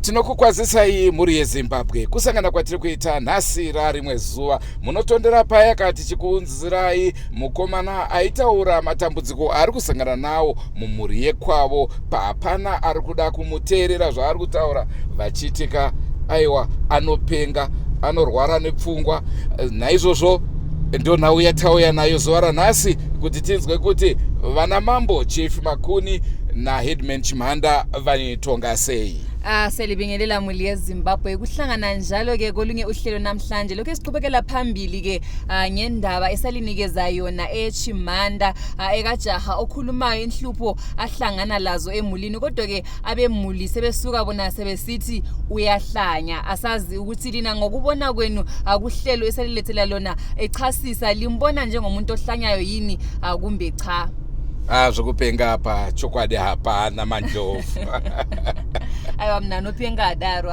Tinokukwazisai muri yeZimbabwe. Kusangana kwatiri kuita nhasi rimwe zuva munotondera paya kati chikuunzirai mukomana aitaura matambudziko ari kusangana nawo mumhuri yekwavo papana ari kuda kumuteerera zvaari kutaura vachiitika. Aiwa, anopenga, anorwara nepfungwa. Naizvozvo ndo nhau yatauya nayo zuva ranhasi kuti tinzwe kuti vana mambo Chief Makuni naHeadman Chimhanda vanitonga sei. Selibingelela muli yeZimbabwe kuhlangana njalo ke kolunye uhlelo namhlanje lokho esiqhubekela phambili ke ngendaba esalinikeza yona eChimhanda ekajaha okhulumayo inhlupho ahlangana lazo emulini, kodwa ke abemuli sebesuka bona sebesithi uyahlanya. Asazi ukuthi lina ngokubona kwenu akuhlelo esalilethela lona echasisa limbona njengomuntu ohlanyayo yini kumbe cha? Zvokupenga apa chokwadi hapana mandlovu. Aiwa, mna nopenga adaro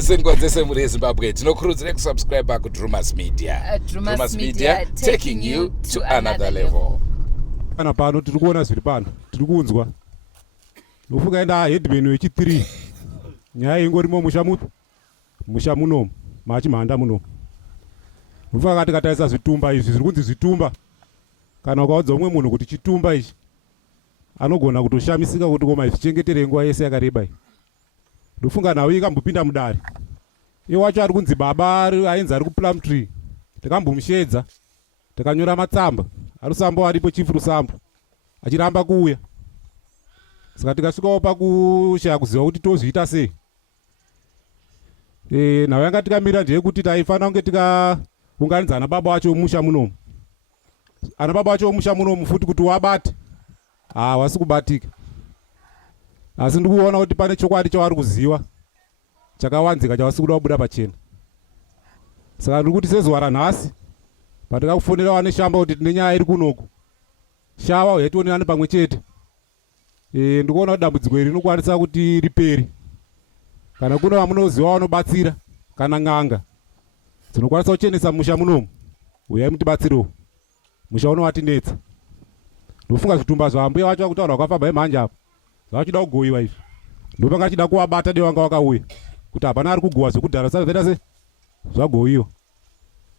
Senguva dzese muri yeZimbabwe tinokurudzira kusubscribe kuDrumas Media. Drumas Media, taking you to another level. Kana pano tiri kuona zviri pano, tiri kunzwa nofuka enda Headman wechi3 nyaya ingorimo musha munomu maChimhanda munomu. Nofuka kati kataisa zvitumba izvi zviri kunzi zvitumba. Kana ukaudza umwe munhu kuti chitumba ichi anogona kutoshamisika kuti koma zvichengetere nguva yese yakareba. Ndofunga nawo ikambopinda mudare. Iye wacho ari kunzi baba ainzi ari kuPlum Tree. Takambomushedza, takanyora matsamba. Ari Sambo aripo Chief Rusambo achiramba kuuya. Saka tikasvikawo pakushaya kuziva kuti tozviita sei. Nawo yanga tikamira ndeyekuti taifanira kunge tikaunganidza ana baba wacho musha munomu. Ana baba wacho musha munomu futi kuti wabate wasi kubatika. Asi ndikuona kuti pane chokwadi chavari kuziva chakawanzika chavasi kuda kubuda pachena. Saka ndiri kuti sezuva ranhasi patikakufonera wane shamba kuti tine nyaya iri kunoku shava yationerane pamwe chete. Ndikuona kuti dambudziko iri rinokwanisa kuti riperi kana kuna vamunoziva vanobatsira kana n'anga dzinokwanisa kuchenesa musha munomu. Uyai mutibatsirewo, musha uno watinetsa. Ndofunga zvitumba zvambuya wacho vakutaura kwafamba emhanje apa zvachida kugoyiwa izvi. Ndopanga chida kuwabata dei wanga wakauya kuti hapana ari kugowa zvekudhara saveta se zvagoyiwa.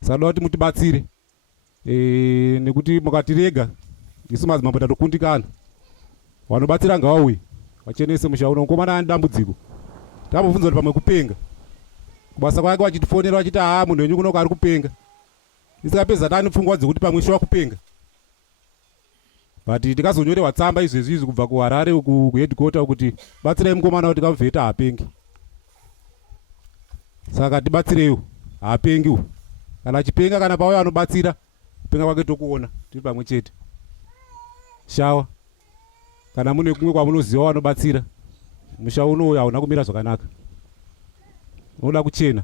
Saka kuti mutibatsire nekuti mukatirega isu madzimambo tatokundikana. Wanobatsira ngavauye wachenese musha uno. Mukomana ane dambudziko tambobvunza kuti pamwe kupenga kubasa kwake wachitifonera wachiti munhu wenyu kunoku ari kupenga. Isikapedza tani pfungwa dzekuti pamwe shwa kupenga. But tikazonyorewa tsamba izvezvi kubva kuHarare kuheadquarter kuti batsirai mukomana kuti kamubveta haapengi. Saka tibatsireiwo haapengiwo. Kana achipenga kana pauya anobatsira kupenga kwake tokuona tiri pamwe chete. Shawa kana mune kumwe kwamunoziva wanobatsira musha uno hauna kumira zvakanaka. Unoda kuchena.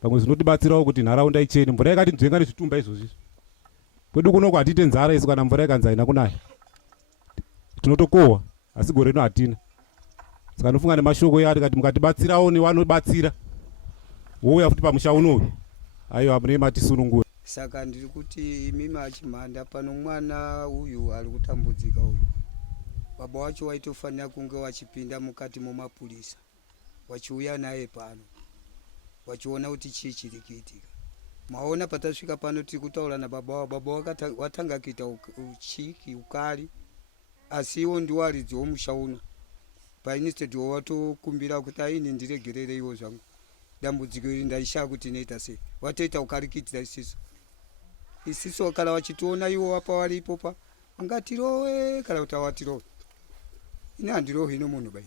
Pamwe zvinotibatsirawo kuti nharaunda ichene. Mvura yakati nzvenga nezvitumba izvozvi. Kwedu kunoku hatiite nzara isu kana mvura ikanzi haina kunaya. Tinotokohwa asi gore rino hatina. Saka ndofunga nemashoko yari kati mukatibatsirawo nevanobatsira wouya futi pamusha unoyu aiwa mune matisunungura. Saka ndiri kuti imi maChimhanda pano mwana uyu ari kutambudzika uyu. Baba wacho waitofanira kunge wachipinda mukati momapurisa wachiuya naye pano wachiona kuti chii chiri kuitika. Maona patasvika pano tiri kutaura nababa wavo. Baba watanga kuita uchiki ukali asi iwo ndiwo aridziwo musha uno. Painstead watokumbira kuti aini ndiregerereiwo zvangu dambudziko iri ndaishaya kuti inoita sei. Watoita ukarikitira isiso kana wachitiona iwo apa waripo pa angatirowe kana kuti awatirowe. Ine handirowe ino munhu bai.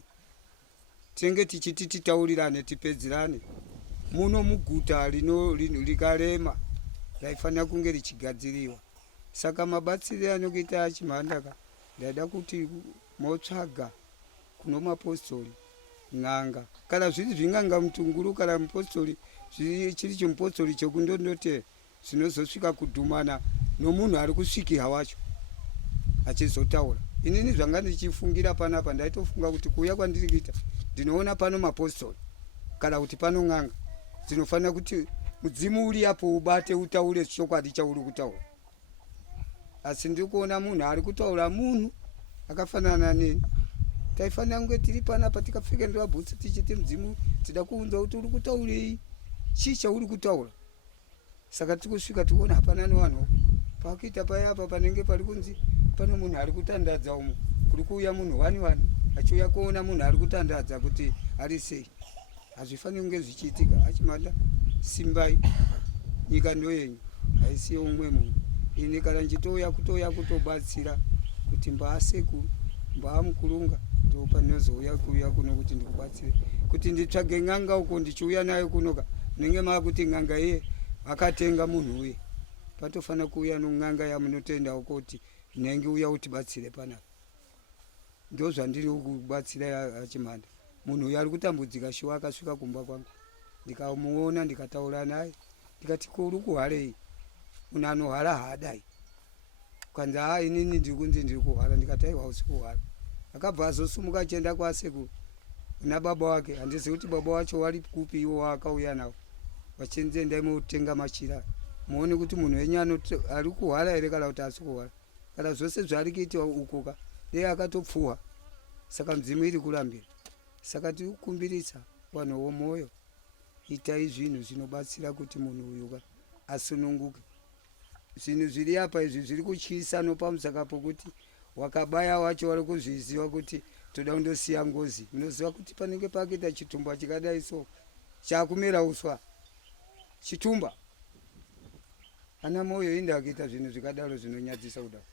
Tenge tichiti titaurirane tipedzerane. Muno muguta likarema raifanira kunge richigadziriwa. Saka mabatsire anokuita aChimhanda ndaida kuti motsvaga kuno mapostori n'anga kana zviri zvinganga mutunguru kana mupostori chiri chimupostori chekundondote zvinozosvika kudhumana nomunhu ari kusvikira wacho achizotaura. Inini zvanga ndichifungira panapa ndaitofunga kuti kuuya kwandiri kuita ndinoona pano mapostori kana kuti pano n'anga dzinofanira kuti mudzimu uri apo ubate utaure chokwadi chauri kutaura. Asi ndiri kuona munhu ari kutaura munhu akafanana neni. taifanira kunge tiri panapa tikapfeka ndivabhutsi tichiti mudzimu tida kuunza kuti uri kutaurei chii chauri kutaura. Saka tikusvika tikuona hapana nevanhu pakuita payapa panenge pari kunzi pano munhu ari kutandadza umo kuri kuuya munhu wani achiuya kuona munhu ari kutandadza kuti ari sei. Hazvifaniri kunge zvichiitika. Achimanda simbai, nyika ndoyenyu haisi umwe munhu. Ini kana nchitouya kutobatsira kuti mbaaseku mbaamukurunga ndo panozouya kuuya kuno kuti ndikubatsire kuti nditsvage n'anga uko ndichiuya nayo kunoka nenge makuti n'anga iye akatenga munhu uye patofana kuuya non'anga yamunotenda uko kuti nenge uya utibatsire panapa. Ndo zvandiri kubatsira Achimanda. Munhu uyo ari kutambudzika shuwa akasvika kumba kwangu ndikamuona ndikataura naye ndikati ko uri kuhwarei. Munhu anohwara haadai. Kanzi inini ndiri kunzi ndiri kuhwara. Ndikati aiwa usi kuhwara. Akabva azosumuka achienda kwasekuru nababa wake. Handizivi kuti baba wacho wari kupi iwo waakauya nawo vachinzi endai motenga machira muone kuti munhu wenyu ari kuhwara here kana kuti asi kuhwara. Kana zvose zvaari kuita ukoka dei akatopfuwa. Saka mudzimu iri kurambira. Saka tiri kukumbirisa vanhu vomwoyo, itai zvinhu zvinobatsira kuti munhu uyu asununguke. Zvinhu zviri apa izvi zviri kutyisa nopamusaka pokuti wakabaya wacho wari kuzviziva kuti toda kundosiya ngozi. Munoziva kuti panenge pakuita chitumba chikadai so chakumera uswa chitumba. Ana moyo inde akuita zvinhu zvikadaro zvinonyadzisa kudaro.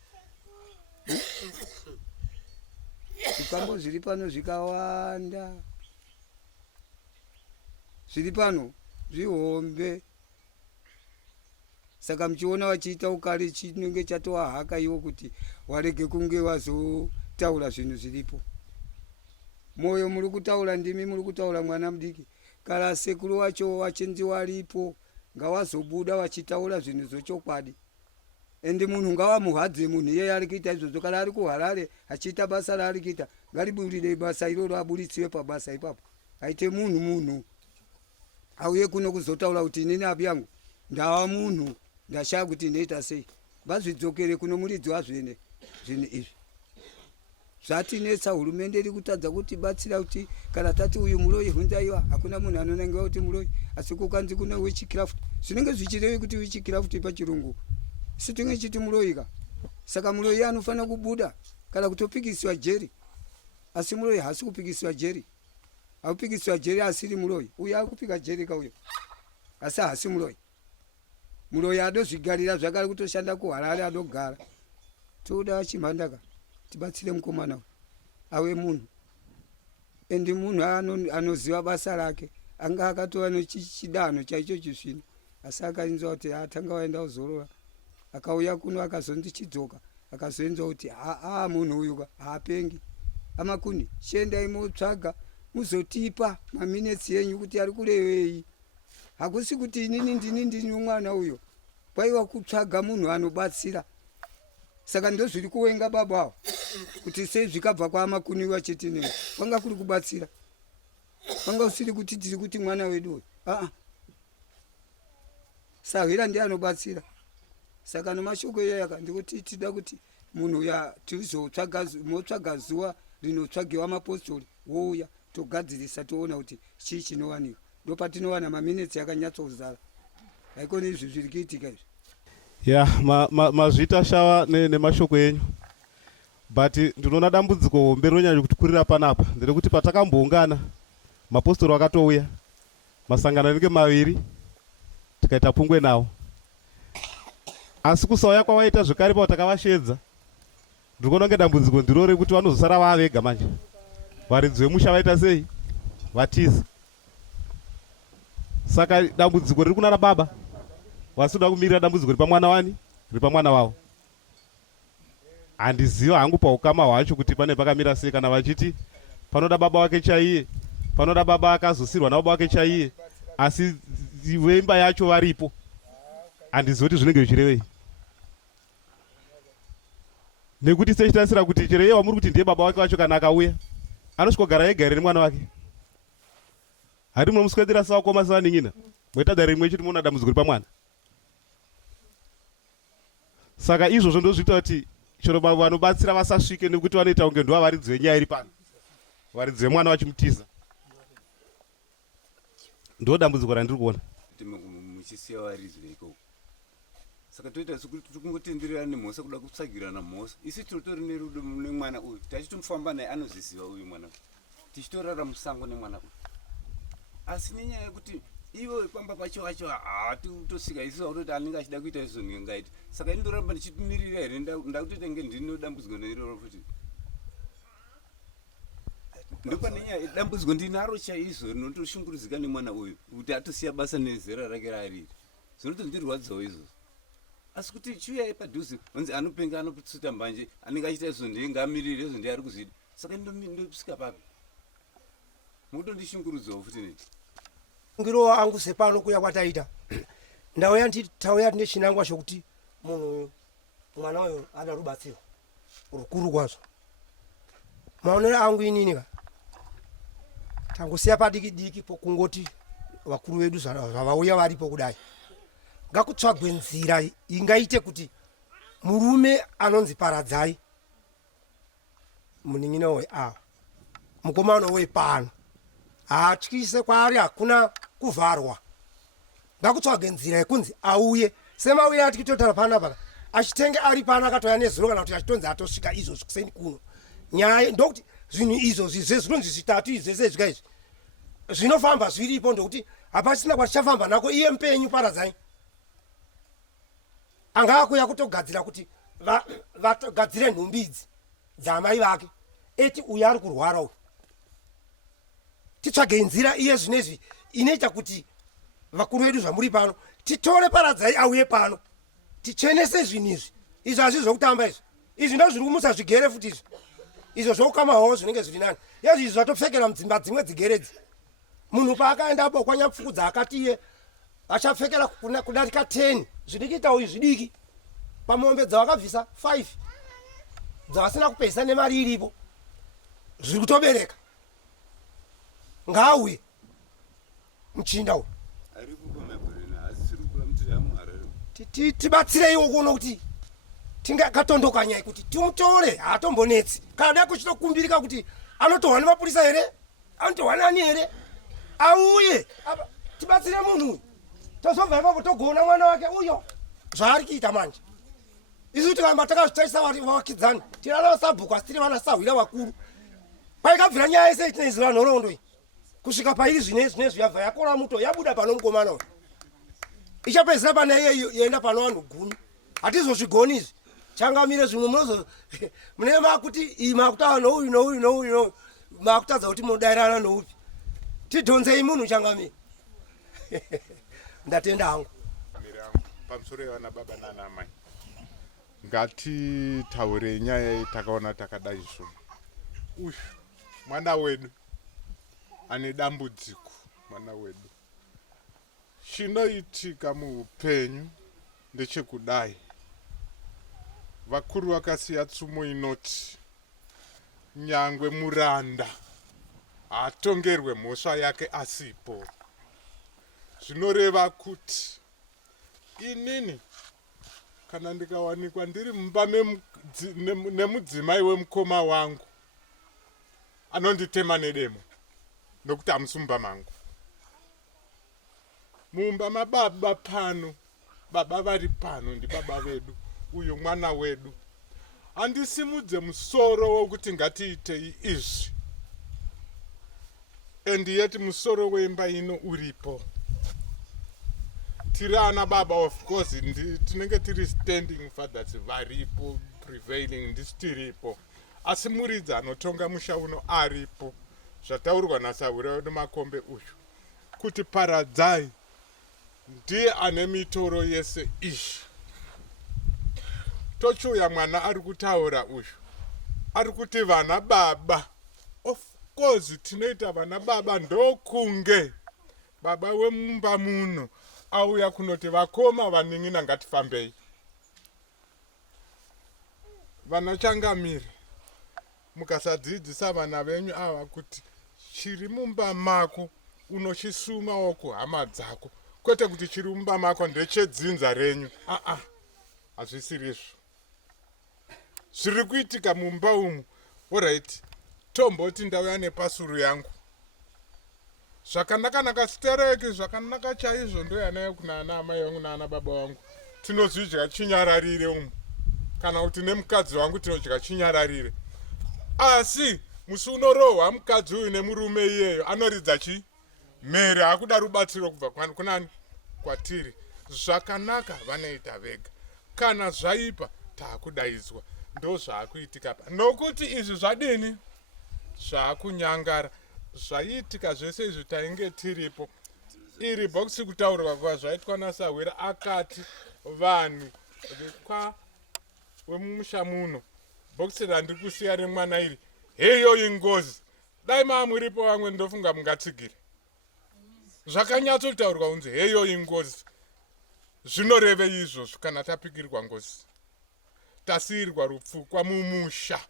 Zvikambo zviri pano zvikawanda. Zviri pano zvihombe. Saka mchiona wachiita ukari chinenge chatova haka iwo kuti warege kunge wazotaura zvinhu zviripo. Moyo muri kutaura ndimi muri kutaura mwana mudiki. Kana sekuru wacho wachinzi waripo ngawazobuda wachitaura zvinhu zvechokwadi. Ende munhu ngavamuhadze munhu iye ari kuita izvozvo. Kana ari kuHarare achiita basa raari kuita ngariburire basa iroro aburitsire pabasa ipapo. Aite munhu auye kuno kuzotaura kuti inini api yangu ndava munhu ndashaya kuti ndoita sei. Vazvidzokere kuno muridzi wazvene zvinhu izvi. Zvatinetsa hurumende iri kutadza kuti batsira kuti kana tati uyu muroyi hunzaiwa hakuna munhu anonanga kuti muroyi asi kukanzi kuna witchcraft. Zvinenge zvichirevi kuti witchcraft pachirungu sitinge chiti muroyika. Saka muroyi anofanira kubuda kana kutopikiswa jeri. Asi muroyi hasi kupikiswa jeri. Akupikiswa jeri asiri muroyi. Uyu akupika jeri kauyo. Asi hasi muroyi. Muroyi adozvigarira zvakari kutoshanda kuHarare adogara. Toda Chimandaka tibatsire mukomana awe munhu. Endi munhu anoziva basa rake. Anga akatova nechidanho chaicho chizvino. Asi akainzwa kuti atanga waenda kuzorora. Akauya kuno akazonzi chidzoka. Akazoenza kuti munhu uyu haapengi. Amakuni chiendai motsvaga muzotipa maminitsi yenyu kuti ari kurevei. Hakusi kuti inini ndini mwana uyo. Paiwa kutsvaga munhu anobatsira. Saka ndo zviri kuwenga baba avo kuti sei zvikabva kwaAmakuni wachiti nini kwanga kuri kubatsira. Kwanga usiri kuti tiri kuti mwana wedu uyu. Sahwira ndiye anobatsira. Saka nomashoko iyoyo ndikuti tida kuti munhu ya motsvaga zuva rinotsvagiwa mapostori wouya togadzirisa toona kuti chii chinowanika. Ndo patinowana maminitsi akanyatsozara. Haikoni izvi zviri kuitika izvi. Mazvita shawa nemashoko enyu. But ndinoona dambudziko hombe rinonyanya kutikurira panapa. Ndekuti patakamboungana mapostori akatouya masangano anenge maviri tikaita pungwe nawo. Asi kusauya kwawaita zvekare patakavashedza ndikuona kunge dambudziko ndiro rekuti vanozosara vavega manje. Varidzi vemusha vaita sei? Vatiza. Saka dambudziko riri kunana baba. Wasuda kumirira dambudziko ripa mwana wani? Ripa mwana wavo. Handiziva hangu paukama hwacho kuti pane pakamira sei kana vachiti panoda baba wake chaiye, panoda baba akazosirwa nababa wake chaiye, asi vemba yacho varipo. Handizivi kuti zvinenge zvichirevei. Nekuti sechitasira kuti chero iye wamuri kuti ndiye baba wake wacho kana akauya anosvikogara ega here nemwana wake. Hari munomuswedera sawakoma savaning'ina moita dare rimwe chiti muona dambudziko ripa mwana. Saka izvozvo ndozviita kuti chero vanobatsira vasasvike nekuti vanoita kunge ndo varidzi venyaya iri pano. varidze mwana vachimutiza. Ndo dambudziko randiri kuona. Muchisiya varidzi ikoko. Saka toita sekuti tikungotenderera nemhosa kuda kutsvagirana mhosa. Isi totori nerudo nemwana uyu. Tachitomufamba naye anozviziva uyu mwana. Tichitorara musango nemwana uyu. Asi nenyaya yekuti ivo pamba pacho vacho tosvika isi vakutoti anenge achida kuita izvo ngaiti. Saka indoramba ndichitimirira here ndakutotenge ndino dambudziko neiroro futi. Ndopanenyaya dambudziko ndinaro chaizvo rinotoshungurudzika nemwana uyu kuti atosiya basa nezera rake rariri. Zvinotondirwadzawo izvozvo. Asi kuti chiuyai padhuze onzi anopenga anotsuta mbanje anenge achita izvo ndiye ngaamirire izvo ndiye ari kuzvida. Saka ndosvika papi. Mutondishungurudzawo futi neti. Ngiro angu sepano kuya kwataita. Ndauya nditauya tine chinangwa chokuti munhu mwana uyu ana rubatsiro rukuru kwazvo. Maonero angu inini ka. Tangusiya padiki diki pokungoti vakuru vedu zvavauya varipo kudai. Ngakutsvagwe nzira ingaite kuti murume anonzi Paradzai munin'ina weawa mukomana wepano atyise kwaari hakuna kuvharwa. Ngakutsvage nzira yekunzi auye semauye ati kitotara panapa achitenge ari pana akatoya nezuro kana kuti achitonzi atosvika izvo zvikuseni kuno. Nyaya ndokuti zvinhu izvo zvinonzi zvitatu izvese zvika izvi zvinofamba zviripo ndokuti hapasina kwatichafamba nako iye mupenyu Paradzai. Anga akuya kutogadzira kuti vagadzire nhumbi idzi dzamai vake eti uyu ari kurwara uyu. Titsvage nzira iye zvinezvi inoita kuti vakuru vedu zvamuri pano titore Paradzai auye pano tichenese zvinhu izvi. Izvo hazvi zvokutamba izvi. Izvi ndo zviri kumusa zvigere futi izvi. Izvo zvokamawo zvinenge zviri nani. Yazvi izvi zvatopfekera mudzimba dzimwe dzigeredzi. Munhu paakaendapo kwanyapfukudza akati iye achapfekera kudarika 10 zvidikita uyu zvidiki pamombe dzavakabvisa 5 dzavasina kupesa nemari iripo zviri kutobereka. Ngauye muchinda uyu tibatsireiwo kuona kuti tingakatondoka nyaya kuti timutore haatombonetsi kana dai kuchitokumbirika kuti anotohwa nemapurisa here anotohwa nani here auye tibatsire munhu uyu tozobva ipapo togona mwana wake uyo zvaari kuita manje. Isu tikamba takazvitaisa vakidzani tirana vasabhuku asi tiri vana sahwira vakuru paikabvira nyaya yese itinoiziva nhoroondo iyi kusvika pairi zvinezvi yabva yakora muto yabuda pano mukomana uyu ichapedzira pana iye yoenda pano vanhu gumi. Hatizozvigoni izvi changamire zvimwe munozo mune makuti iyi makutaura nouyu nouyu nouyu nouyu makutadza kuti munodairana noupi. Tidhonzei munhu changamire. Ndatenda hangu pamusoro yevana baba nana mai ngatitaure nyaya takaona takadai zvino. Uyu mwana wedu ane dambudziko. Mwana wedu chinoitika muupenyu ndechekudai vakuru vakasiya tsumo inoti nyangwe muranda atongerwe mhosva yake asipo. Zvinoreva kuti inini kana ndikawanikwa ndiri mumba nemudzimai wemukoma wangu anonditema nedemo nokuti amusumba mangu. Mumba mababa pano baba vari pano ndibaba vedu uyo mwana wedu handisimudze musoro wokuti ngatiitei izvi endiyeti musoro wemba ino uripo. Tiri ana baba of course tinenge tiri standing fathers varipo prevailing ndisi tiripo asi muridzi anotonga musha uno aripo zvataurwa nasahwira wedu makombe uyu kuti Paradzai ndiye ane mitoro yese izvi. Tochuya mwana ari kutaura uyu ari kuti vana baba of course tinoita vana baba ndokunge baba wemumba muno auya kunoti vakoma vanin'ina ngatifambei. Vanochangamire mukasadzidzisa vana venyu ava kuti chiri mumba mako unochisuma kuhama dzako kwete kuti chiri mumba mako ndechedzinza renyu. Hazvisirizvo zviri kuitika mumba umu. Alright, tomboti ndauya nepasuru yangu zvakanaka nakasitereki zvakanaka chaizvo ndoyanayo kunana amai vangu naana baba vangu tinozvidya chinyararire umu kana kuti nemukadzi wangu tinodya chinyararire asi musi unorohwa mukadzi uyu nemurume iyeyo anoridza chi mhere akuda rubatsiro kubva kunani kwatiri zvakanaka vanoita vega kana zvaipa taakudaidzwa ndo zvaakuitika pa nokuti izvi zvadini zvaakunyangara zvaiitika zvese izvi tainge tiripo iri bhokisi kutaurwa kwa zvaitwa naSawira akati vanhu vekwa wemumusha muno bhokisi randiri kusiya remwana iri heyo ingozi dai maamuripo vamwe ndofunga mungatsigire zvakanyatsotaurwa kunzi heyo ingozi zvinoreve izvozvo kana tapikirwa ngozi tasiyirwa rupfukwa mumusha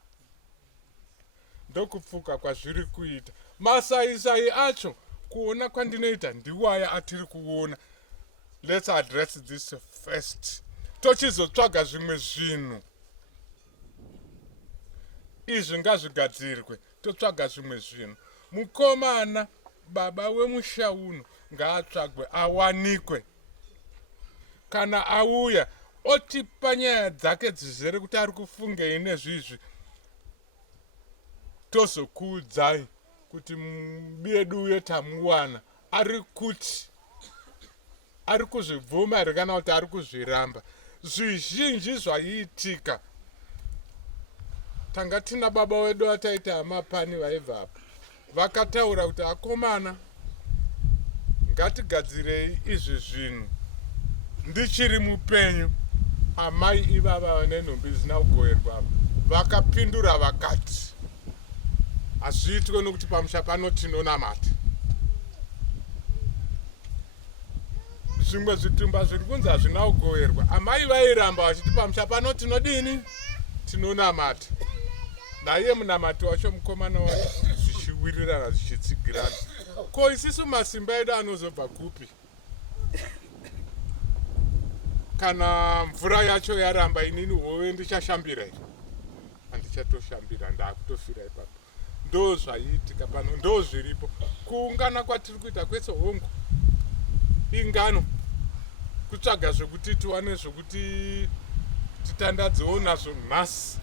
ndokupfuka kwazviri kuita masaisai acho kuona kwandinoita ndiwaya atiri kuona let's address this first tochizotsvaga zvimwe zvinhu izvi ngazvigadzirwe totsvaga zvimwe zvinhu mukomana baba wemusha uno ngaatsvagwe awanikwe kana auya otipa nyaya dzake dzizere kuti ari kufungei nezvizvi tozokuudzai kuti mubedu uyo tamuwana ari kuti ari kuzvibvuma here kana kuti ari kuzviramba zvizhinji zvaiitika tanga tina baba wedu ataita amapani vaibva apa vakataura kuti akomana ngatigadzirei izvi zvinhu ndichiri mupenyu amai ivava nenhumbi zina kugoverwa apa vakapindura vakati hazviitwe nokuti pamusha pano tinonamata zvimwe zvitumba zviri kunzi hazvina kugoverwa amai vairamba vachiti pamusha pano tinodini tinonamata naiye munamati wacho mukomana wacho zvichiwirirana zvichitsigirana ko isisu masimba edu anozobva kupi kana mvura yacho yaramba inini hove ndichashambira here handichatosambira ndaakutofira ipapo ndo zvaiitika pano ndo zviripo kuungana kwatiri kuita kwese hongu ingano kutsvaga zvokuti tiwane zvokuti titandadzewo nazvo nhasi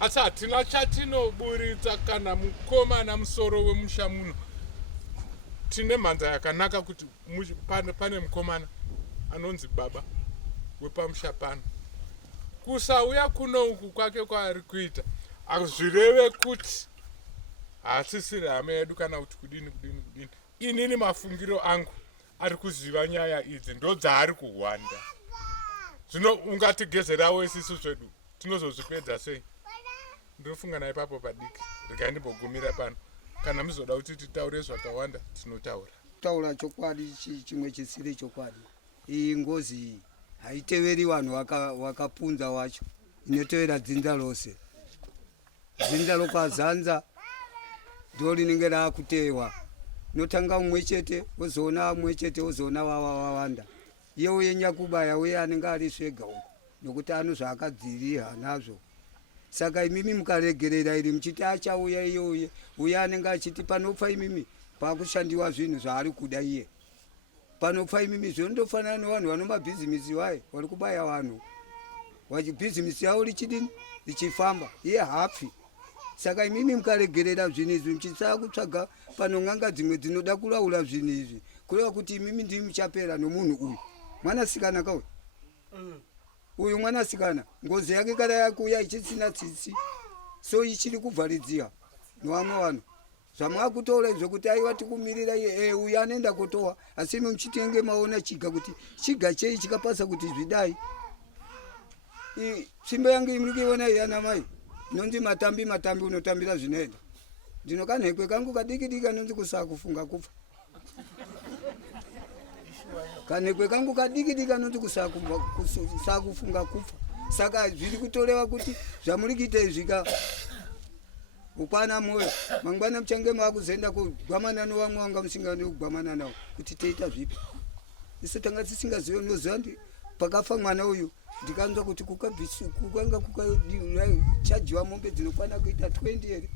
asi hatina chatinoburitsa kana mukomana musoro wemusha muno tine mhanza yakanaka kuti pane mukomana anonzi baba wepamusha pano kusauya kuno uku kwake kwaari kuita azvireve kuti haasisiri hama yedu kana kuti kudini inini mafungiro angu ari kuziva nyaya idzi ndo dzaari kuhwanda zvino ungatigezerawo isisu zvedu tinozozvipedza sei ndinofunga naipapo padiki regai ndimbogumira pano kana muzoda kuti titaure zvakawanda tinotaura taura chokwadi chimwe chisiri chokwadi iyi ngozi iyi haiteveri vanhu wakapunza wacho inotevera dzinza rose dzinza rokwazanza ndo rinenge raakutewa notanga umwe chete wozoona umwe chete wozoona wawanda iye uye nyakubaya uye anenge ari svega uko nokuti ano zvaakadziriha nazvo saka imimi mukaregerera iri muchiti achauya iye uye anenge achiti panopfa imimi pakushandiwa zvinhu zvaari kuda iye panopfa imimi zvondofanana nevanhu vanomabhizimisi waye vari kubaya vanhu bhizimisi yavo richidini richifamba iye hapfi saka imimi mukaregerera zvinhu izvi muchisaa kutsvaga panong'anga dzimwe dzinoda kulaura zvinhu izvi kureva kuti imimi ndimi muchapera nomunhu uyu mwanasikana kauyu uyu mwanasikana ngozi yake kana yakuuya ichisina tsitsi so ichiri kubvaridziwa nevamwe vanhu zvamwakutoura zvokuti aiwa tikumirira iye uyu anoenda kutowa asi imi muchitenge maona chiga kuti chiga chei chikapasa kuti zvidai tsvimbo yangu imuri kuiona iyana mai inonzi matambi unotambira zvinoenda ndino kanhekwe kangu kadiki kanonzi kusaa kufunga kufa kanhekwe kangu kadiki kanonzi kusaa kufunga kufa saka zviri kutoreva kuti zvamuri kuita izvika ukwana mwoyo mangwana muchange makuzoenda kugwamana novamwe vanga musingani kugwamana navo kuti toita zvipi isu tanga tisingazive noziva ndi pakafa mwana uyu ndikanzwa kuti kukanga kukachajiwa mombe dzinokwana kuita 20 here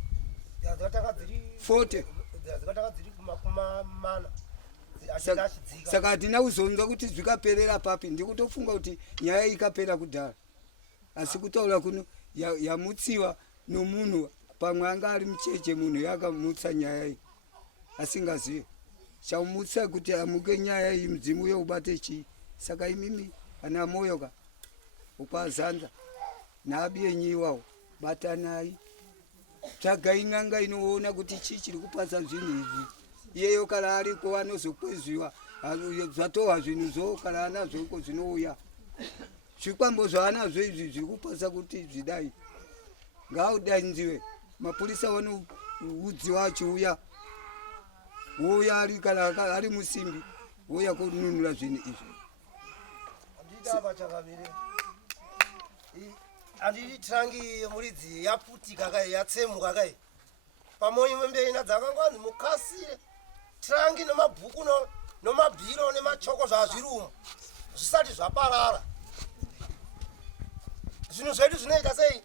dzakatanga dziri 40 dzakatanga dziri kumakumana saka hatina kuzonzwa kuti zvikaperera papi. Ndikutofunga kuti nyaya ikapera kudhara, asi kutaura kuno yamutsiwa nomunhu pamwe anga ari mucheche, munhu yakamutsa nyaya iyi asingazivi chamutsa kuti amuke nyaya iyi, mudzimu yeubate chii. Saka imimi ana moyo ka ukazanza nabi yenyiwawo batanai tsvagai n'anga inoona kuti chii chiri kupasa zvinhu izvi. Iyeyo kana ariko anozokweziwa zvatohwa zvinhu zvo kana anazvo iko zvinouya zvikwambo zvaanazvo izvi zviri kupasa kuti zvidai ngaudainziwe. Mapurisa vanoudziwa achiuya uya ari kana ari musimbi uya kununura zvinhu izvi. Andiri trangi muridzi yaputika kai yatsemuka kai pamoyo mbena dzakangwani mukasire trangi nemabhuku nomabhiro nemachoko zvazvirumu zvisati zvaparara. Zvinhu zvedu zvinoita sei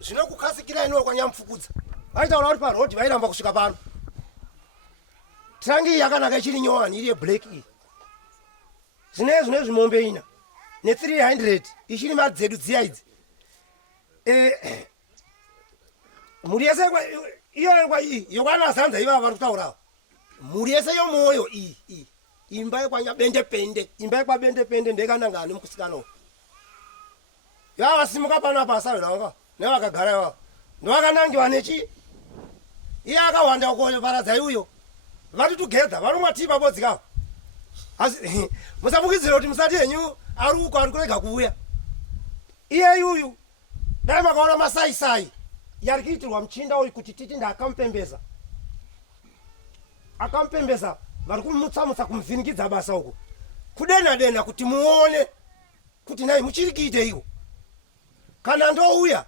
zvinokukasikira ino kwanyamupfukudza. Vaitaura kuti parodhi vairamba kusvika pano. Trangi yakanaka ichiri nyowani iri yeblack iyi zvine zvimombe ina ne300 ichiri mari dzedu dziya idzi. Muri yese iyo yokwanazanza ivava vari kutaurawo. Muri yese yomwoyo iyi imba yekwanyabendepende, imba yekwabendepende ndekanangani mukusikana uyu yavasimuka panapa asavenanga nevakagara ivavo ndovakanangiwa nechi iye akawanda ukoparadzai uyo vari together vanomwatipa bodzikawo. Asi musamukidzira kuti musati henyu ari uko ari kurega kuuya. Iye yuyu dai makaona masaisai yari kuitirwa muchinda uyu kuti titi ndaakampembeza vari kumutsamutsa kumuvhinikidza basa uko kudena kuti muone kuti nai muchiri kuite iwo. Kana ndouya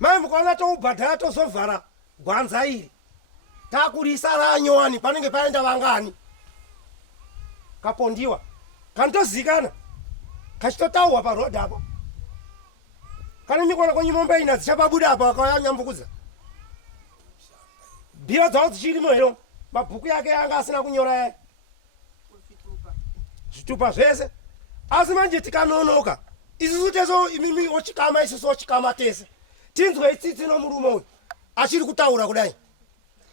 mai mukaona toubhadhara tozovhara gwanza iri takurisa ranyowani panenge paenda vangani kapondiwa kanotozikana kachitotauhwa parodhi apo. Kana mikona kwenyimombe ina dzichapabuda apa akanyambukudza bhiro dzavo dzichirimo hero. Mabhuku yake anga asina kunyora yaye zvitupa zvese. Asi manje tikanonoka isusu teso imimi ochikama isusu ochikama tese tinzwe itsitsi nomurume uyu achiri kutaura kudai.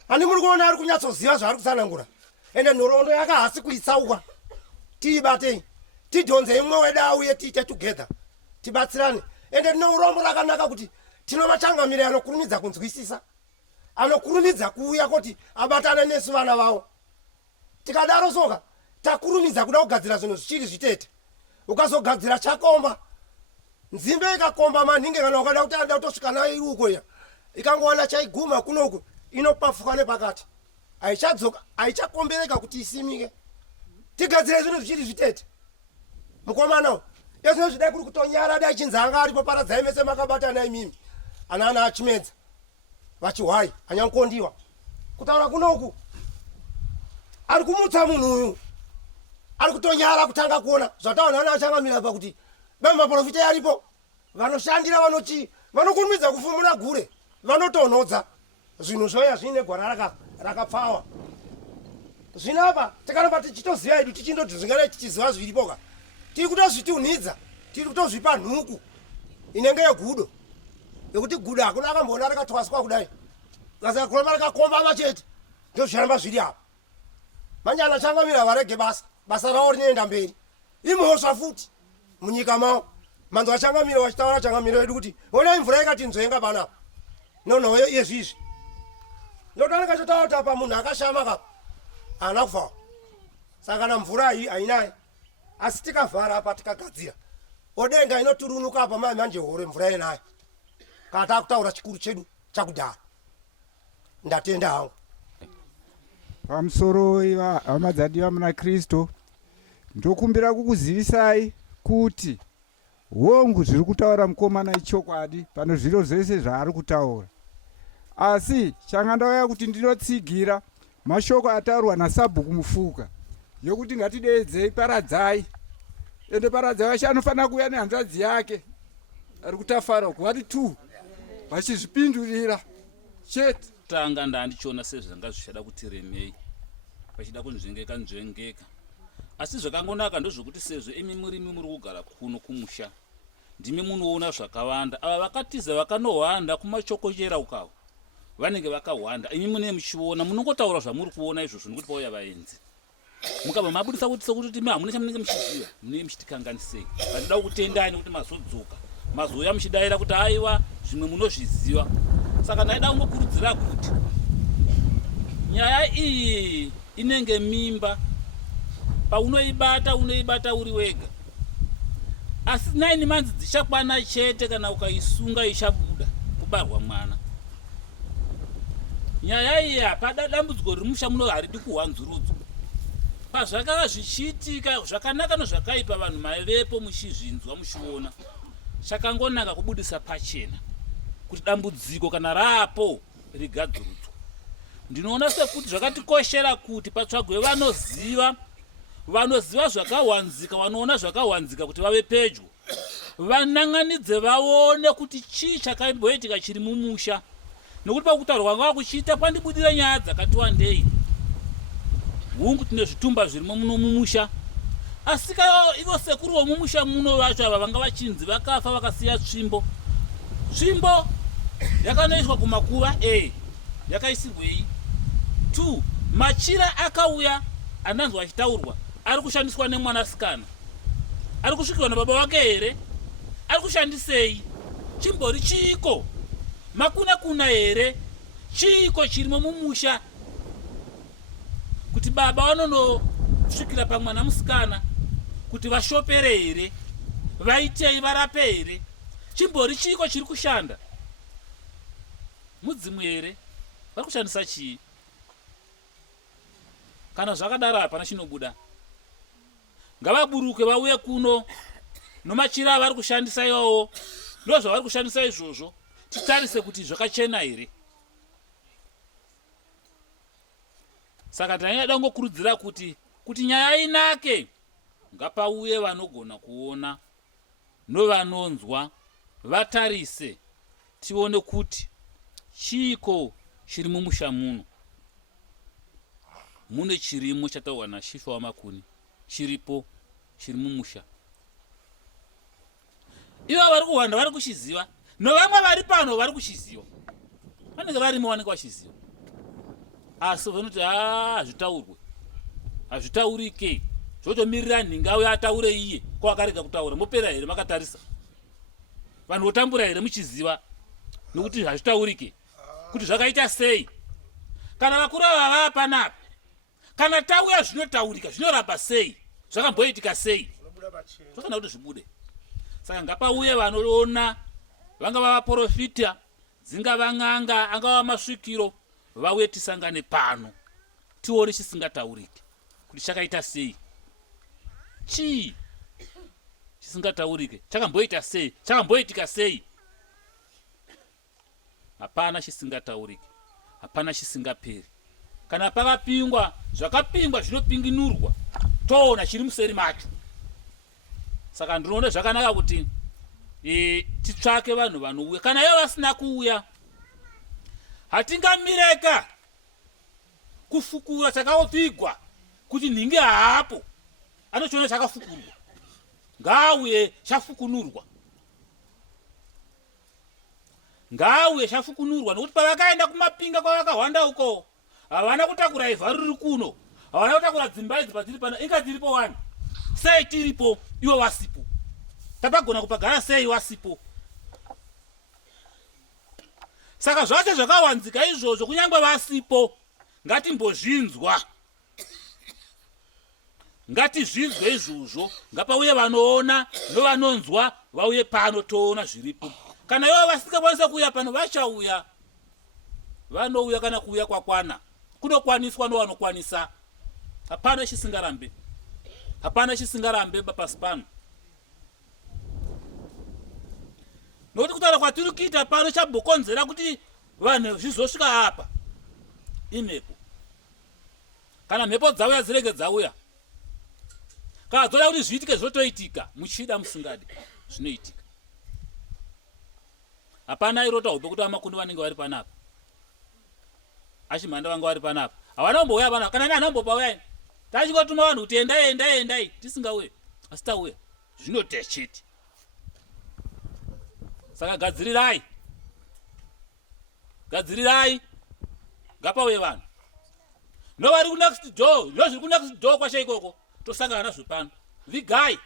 Ani muri kuona ari kunyatsoziva zvaari kutsanangura ende nhoroondo yake hasi kuitsauka. Tiibatei tidhonze imwe wedu auye tiite together tibatsirane. Ende tine urombo rakanaka kuti tino machangamire anokurumidza kunzwisisa, anokurumidza kuuya kuti abatane nesu vana vavo. Tikadaro soka takurumidza kuda kugadzira zvinhu zvichiri zvitete. Ukazogadzira chakomba nzimbe ikakomba maningi kana ukada kuti ada kutosvika nayo iri uko ya ikangowana chaiguma kunoku inopafuka nepakati aichadzoka aichakombereka kuti isimike. Tigadzire zvinhu zvichiri zvitete. Mukomana ezvino zvidai kuri kutonyara dai chinzanga aripo paradzai mese makabatana imimi ana achimedza vachihwai anyankondiwa kutaura kunoku ari kumutsa munhu uyu ari kutonyara kutanga kuona zvataona ana achangamira pakuti maprofita aripo vanoshandira vanokurumidza kufumura gure vanotonhodza zvinhu zvoya zvine gwara rakapfawa. Zvinapa tikanapa tichitoziva idu tichindoti zvingada tichiziva zviripoka tiri kutozvitunhidza, tiri kutozvipa nhuku inenge yegudo yekuti gudo hakuna akamboona rakatwaswa kudai saka kuramba rakakomba machete ndozviramba zviri apa. Manje anachangamira varege basa ravo rinoenda mberi imhosva futi munyika mavo. Manzo vachangamira vachitaura changamiro yedu kuti onai mvura ikatinzvenga panapa nono yezvizvi ndotaneka chotaura kuti apa munhu akashama kapa haana kufawa. Saka kana mvura iyi hainayi asi tikavhara apa tikagadzira odenga inoturunuka apa manje hore mvura yenayo kana takutaura chikuru chedu chakudhara. Ndatenda hangu. Pamusoro hama dzadiwa muna Kristu ndokumbira kukuzivisai kuti hongu zviri kutaura mukomana ichokwadi pano zviro zvese zvaari kutaura. Asi changa ndauya kuti ndinotsigira mashoko ataurwa naSabhuku Mufuka yokuti ngatideedzei paradzai. Ende paradzai vacho anofanira kuuya nehanzvadzi yake ari kutafara kuvari 2 vachizvipindurira chete chekutanga ndandichiona sezvanga zvichada kuti remei pachida kunzvengeka asi zvakangonaka ndozvokuti sezvo imi murimi muri kugara kuno kumusha ndimi munoona zvakawanda ava vakatiza vakanohwanda kumachokochera ukavo vanenge vakahwanda imi mune muchiona munongotaura zvamuri kuona izvozvo nokuti pauya vaenzi mukabva mabudisa kuti sekuti timi hamuna chamunenge muchiziva munenge muchitikanganisei vatida kukutendai nekuti mazodzoka mazouya muchidayira kuti aiwa zvimwe munozviziva saka ndaida kungokurudzira kuti nyaya iyi inenge mimba paunoibata unoibata uri wega asi 9 months dzichakwana chete kana ukaisunga ichabuda kubarwa mwana nyaya iyi hapada dambudziko riri musha muno haridi kuhwanzurudzwa pazvakava zvichiitika zvakanaka nezvakaipa vanhu maivepo muchizvinzwa muchiona chakangonaka kubudisa pachena kuti dambudziko kana rapo rigadzurudzwa ndinoona sekuti zvakatikoshera kuti patsvagwe vanoziva zvakahwanzika vanoona zvakahwanzika kuti vave pedyo vananganidze vaone kuti chii chakamboitika chiri mumusha nokuti pakutaurwa kwanga kuchiita pandibudira nyaya dzakati wandei hungu tine zvitumba zvirimo muno mumusha asi ivo sekuru vomumusha muno vacho ava vanga vachinzi vakafa vakasiya tsvimbo yakanoiswa kumakuva yakaisirwei 2 machira akauya ananzwa achitaurwa ari kushandiswa nemwanasikana ari kusvikirwa nababa wake here ari kushandisei chimbori chiko makuna here chiko chirimo mumusha kuti baba vanonosvikira pamwana musikana kuti vashopere here vaitei varape here chimbori chiko chiri kushanda mudzimu here vari kushandisa chii kana zvakadaro hapana chinobuda ngavaburuke vauye kuno nomachira avari kushandisa iwawo ndozvavari kushandisa izvozvo titarise kuti zvakachena here saka ndanyada ngokurudzira kuti nyaya inake ngapauye vanogona kuona novanonzwa vatarise tione kuti chiko chiri mumusha muno mune chirimo chataurwa nashifa wamakuni chiripo chiri mumusha ivo vari kuhwanda vari kuchiziva novamwe vari pano vari kuchiziva vanenge varimo vanenge vachiziva asi vanoti hazvitaurike zvotomirira nhinga auya ataure iye kwakarega kutaura mopera here makatarisa vanhu votambura here muchiziva nokuti hazvitaurike kuti zvakaita sei kana vakuru ava vava panapa kana tauya zvinotaurika zvinoramba sei zvakamboitika sei zvofana kuti zvibude saka ngapauye vanoona vangava vaprofita dzingava n'anga angava masvikiro vauye tisangane pano tione chisingataurike kuti chakaita sei chii chisingataurike chakamboita sei chakamboitika sei hapana chisingataurike hapana chisingaperi kana pakapingwa zvakapingwa zvinopinginurwa toona chiri museri macho saka ndinoona zvakanaka kuti titsvake vanhu vanouya kana ivo vasina kuuya hatingamireka kufukura chakaopigwa kuti nhingi haapo anochiona chakafukurwa ngauye chafukunurwa nokuti pavakaenda kumapinga kwavakahwanda uko havana kutakura ivha riri kuno havana kutakura dzimba idzi padziri pano inga dziripo wani sei tiripo iwo wasipo tapagona kupagara sei wasipo saka zvacho zvakawanzika izvozvo kunyange vasipo ngatimbozvinzwa ngatizvinzwe izvozvo ngapauye vanoona novanonzwa vauye pano toona zviripo kana ivo vasingakwanisa kuuya pano vachauya vanouya kana kuuya kwakwana kunokwaniswa novanokwanisa hapana chisingarambe pasi pano nokuti kutaura kwatiri kuita pano chambokonzera kuti vanhu zvizosvika apa imhepo kana mhepo dzauya dzirege dzauya kana dzoda kuti zviitike zvotoitika muchida musingadi zvinoitika hapana irota hope kuti vamakundi vanenge vari panapa Achimhanda vanga vari panapa havana kumbouya panapa kana nanombopa uyai tachingotuma vanhu kuti endai tisingauye asi tauya zvinotechiti saka gadzirirai ngapauye vanhu novari kunext door ndozviri kunext door kwashe ikoko tosangana nazvo pano vigai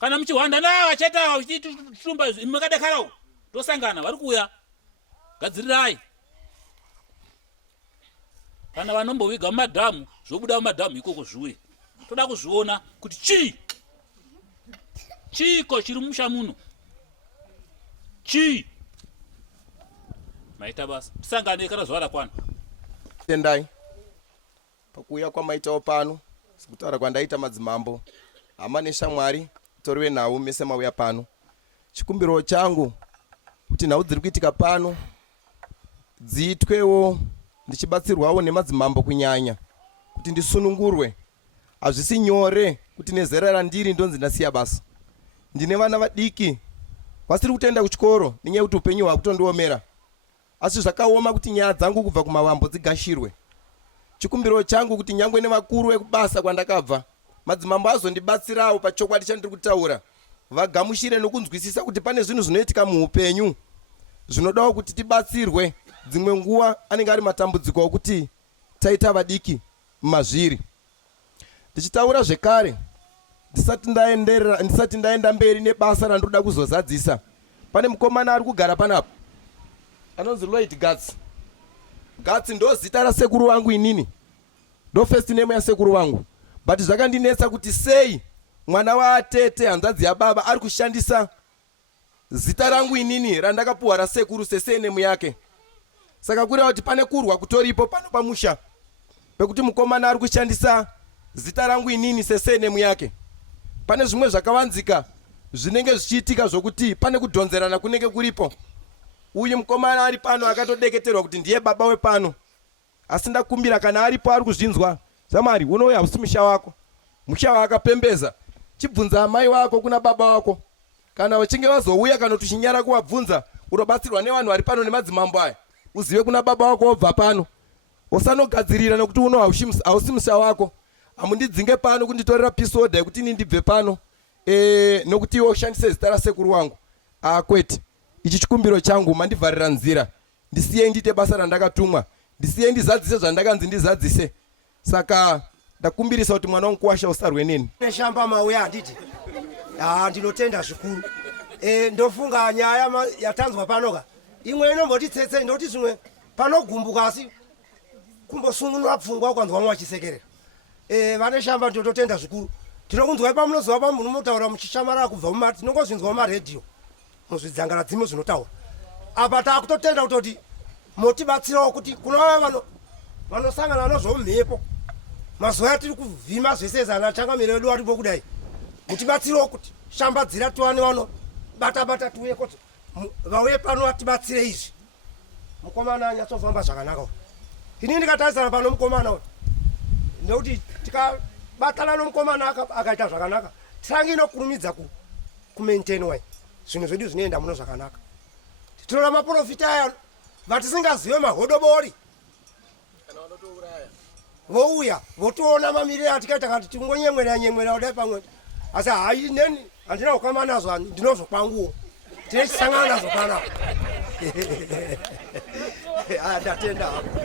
kana muchihwanda navachetawa uchitumba makadekarawo tosangana vari kuuya gadzirirai kana vanomboviga mumadhamu zvobuda mumadhamu ikoko zviuye toda kuzviona kuti chiiko chiri mumusha muno maita basa tisangane kana zuva rakwana tendai pakuuya kwamaitawo pano sikutaura kwandaita madzimambo hama neshamwari toriwe nhau mese mauya pano chikumbiro changu kuti nhau dziri kuitika pano dziitwewo ndichibatsirwawo nemadzimambo kunyanya kuti ndisunungurwe. Hazvisi nyore kuti nezera randiri ndonzi ndasiya basa. Ndine vana vadiki vasiri kutenda kuchikoro nenyaya yekuti upenyu hwakutondiomera. Asi zvakaoma kuti nyaya dzangu kubva kumavambo dzigashirwe. Chikumbiro changu kuti nyangwe nevakuru vekubasa kwandakabva madzimambo azondibatsirawo pachokwadi chandiri kutaura, vagamushire nokunzwisisa kuti pane zvinhu zvinoitika muupenyu zvinodawo kuti tibatsirwe. Dzimwe nguva anenge ari matambudziko okuti taita vadiki mazviri. Ndichitaura zvekare ndisati ndaenda mberi nebasa randoda kuzozadzisa. Pane mukomana ari kugara panapa anonzi Lloyd Guts. Guts ndo zita rasekuru wangu inini, ndo first name yasekuru wangu. But zvakandinetsa kuti sei mwana waatete hanzvadzi yababa ari kushandisa zita rangu inini randakapuwa rasekuru sesenemu yake. Saka kureva kuti pane kurwa kutoripo pano pamusha pekuti mukomana ari kushandisa zita rangu inini sesenemu yake. Pane zvimwe zvakavanzika zvinenge zvichiitika zvokuti pane kudhonzerana kunenge kuripo. Uyu mukomana ari pano akatodeketerwa kuti ndiye baba wepano. Asi ndakumbira kana aripo ari kuzvinzwa, Zamari unouya usi musha wako. Musha wakapembeza. Chibvunza mai wako kuna baba wako. Kana wachinge vazouya kana tushinyara kuwabvunza, unobatsirwa nevanhu vari pano nemadzimambo aya. Uzive kuna baba wako wabva pano. Usanogadzirira nokuti uno hausi musha wako. Amundidzinge pano kunditorera peace order yekuti ndibve pano. Nokuti iwe ushandise zita rasekuru wangu. Kwete. Ichi chikumbiro changu mandivharira nzira. Ndisiye ndite basa randakatumwa. Ndisiye ndizadzise zvandakanzi ndizadzise. Saka ndakumbirisa kuti mwana wangu kuwasha usarwe nini. Neshamba mauya handiti. Ndinotenda zvikuru. Ndofunga nyaya yatanzwa panoka. Imwe inomboti tsetse ndoti zvimwe panogumbuka asi kumbosununura pfungwa ukwanzwa mwa chisekerera. Vane shamba ndototenda zvikuru. Tinokunzwa pamunozwa pamunhu munotaura muchishamara kubva mumati tinongozvinzwa mumaredhiyo. Muzvidzangana dzimwe zvinotaura. Apa takutotenda kutoti motibatsirawo kuti kuna vanhu vanosangana nazvo mumhepo. Mazuva atiri kuvhima zvese zana changamiro yedu aripo kudai. Mutibatsirawo kuti shambadzira tiwane vano bata tuye kuti vauye pano atibatsire izvi. Mukomana anyatsofamba zvakanaka. Ini ndikatarisana pano mukomana uyu. Ndokuti tikabatana nomukomana akaita zvakanaka, tirange kurumidza kumaintain wai. Zvinhu zvedu zvinoenda muno zvakanaka. Tinoona maprofita aya vatisingazive mahodobori. Vouya votoona mamiriro atikaita kuti tingonyemwerera kudai pamwe. Asi hai neni handina kukama nazvo ndinozvo kwanguwo. Tinosangana nazvo panapa. Ndatenda hapo.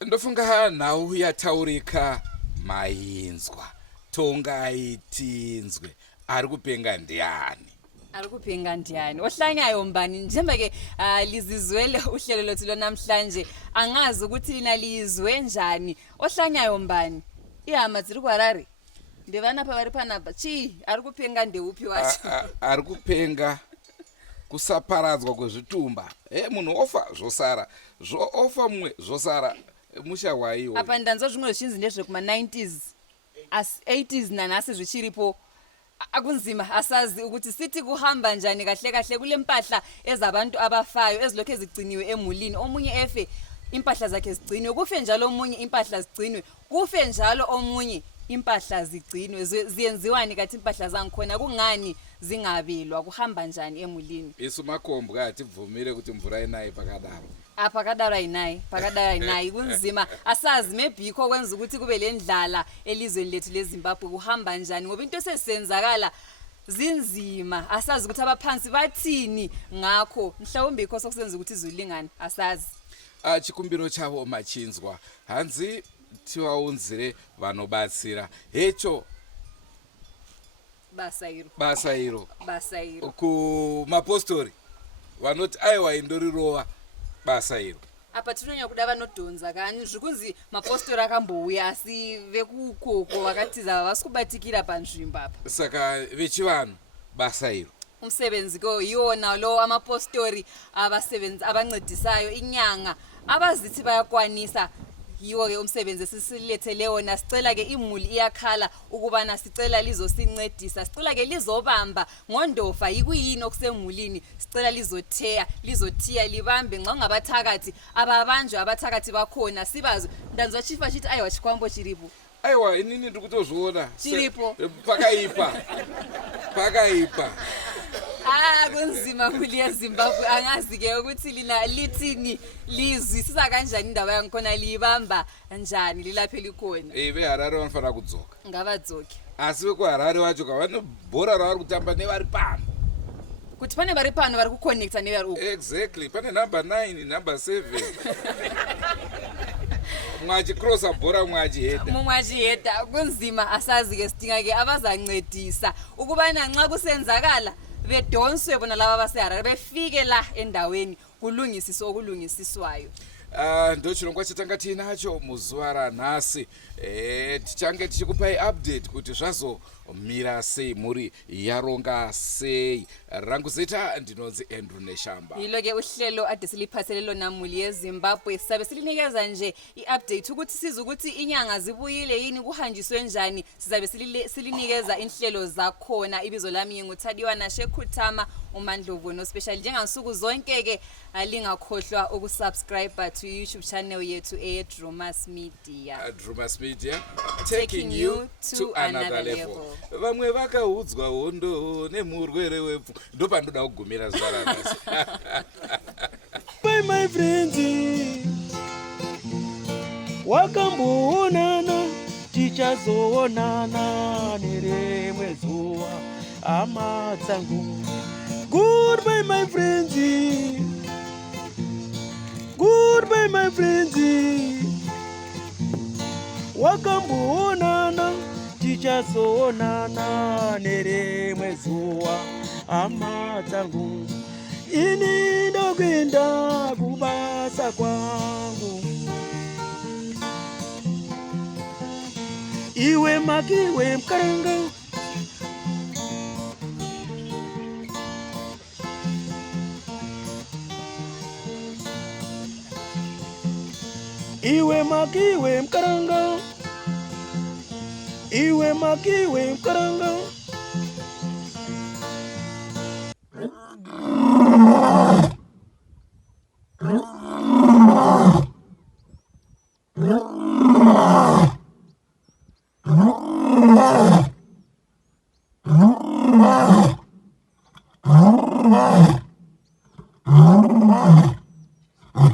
Ndofunga nhau yataurika mainzwa. Tongai tinzwe. Ari kupenga ndiani? Ari kupenga ndiani? Ohlanyayo mbani? Njengoba ke lizizwele uhlelo lwethu lonamhlanje, angazi ukuthi lina lizwe njani. Ohlanyayo mbani? Ihama dziri kwarari. Ndevana pa vari panapa. Ari kupenga ndeupi wacho? Ari kupenga kusaparadzwa kwezvitumba. Munhu ofa zvosara. Ofa mumwe zvosara. Musha waiwo. Apa ndanzwa zvimwe zvichinzi ndezvekuma 90s. As 80s nanhasi zvichiripo. Akunzima asazi ukuthi sithi kuhamba njani kahle kahle kule mpahla ezabantu abafayo ezilokho ezigciniwe emulini. Omunye efe impahla zakhe zigcinwe, kufe njalo omunye impahla zigcinwe, kufe njalo omunye impahla zigcinwe. Ziyenziwani kathi impahla zangikhona? Kungani zingabelwa? Kuhamba njani emulini? Isumakhombo kathi kuvumile ukuthi mvura inayi pakadaro. pakadara inayi kunzima asazi maybe ikho kwenza ukuthi kube le ndlala elizweni lethu leZimbabwe kuhamba njani ngoba into esesenzakala zinzima asazi ukuthi abaphansi bathini ngakho mhlawumbe ikho sokusenza ukuthi izulingane asazi chikumbiro chavo machinzwa hanzi tivaunzire vanobatsira hecho basa iro kumapostori vanoti aiwa indorirova basa iro apa tinonya kuda vanodhonza kani zvikunzi mapostori akambouya asi vekukoko vakatiza vasikubatikira panzvimbo apa saka vechivanhu basa iro umsebenzi ko iwona lo amapostori abasebenzi abancedisayo inyanga abazithi bayakwanisa yiwo-ke umsebenzi esisilethele wona sicela-ke imuli iyakhala ukubana sicela lizosincedisa sicela-ke lizobamba ngondofa yikuyini okusemulini sicela lizothiya libambe nxa ungabathakathi ababanjwe abathakathi bakhona sibazi ndanzwa chifa chithi ayiwa chikwambo chiripo aiwa inini ndiri kutozviona chiripo pakaipa kunzima muli yeZimbabwe angazi-ke ukuthi lina lithini lizwisisa kanjani indaba yangikhona liyibamba njani lilapho likhona veharare vanofanira kudzoka ngavadzoke asi vekuharare vacho kavanebhora ravari kutamba nevari pano kuti pane vari pano vari kuconnecta nevari uku exactly pane number 9 number 7 mwachikrosa bhora mumwe achihedha kunzima asazi-ke sidinga-ke abazancedisa ukubana nxa kusenzakala bedonswe bona laba baseharare befike la endaweni kulungisiswe okulungisiswayo ndo chirongwa chatanga tiinacho muzuva ranhasi tichange tichikupai update kuti zvazomira sei mhuri yaronga sei rangu zita ndinonzi Andrew Neshamba yilo-ke uhlelo ade siliphathele lona muli yeZimbabwe sizabe silinikeza nje i-update ukuthi size ukuthi inyanga zibuyile yini kuhanjiswe njani sizabe silinikeza inhlelo zakhona ibizo lami nguThadiwa Shekhuthama uMandlovu nospecial njengansuku zonke-ke lingakhohlwa ukusubscribe to YouTube channel yethu eDrumas Media taking you to another level. Vamwe vakahudzwa hondo nemurwere wepfu ndo pandoda kugumira zuva ranhasi. Bye my friends, wakamboonana tichazoonana nerimwe zuva hama dzangu. Goodbye my friends, goodbye my friends, wakamboonana tichazoonana nerimwe zuva hama dzangu. Ini ndokwenda kubasa kwangu, iwe makiwe mkaranga, iwe makiwe mkaranga, iwe makiwe mkaranga.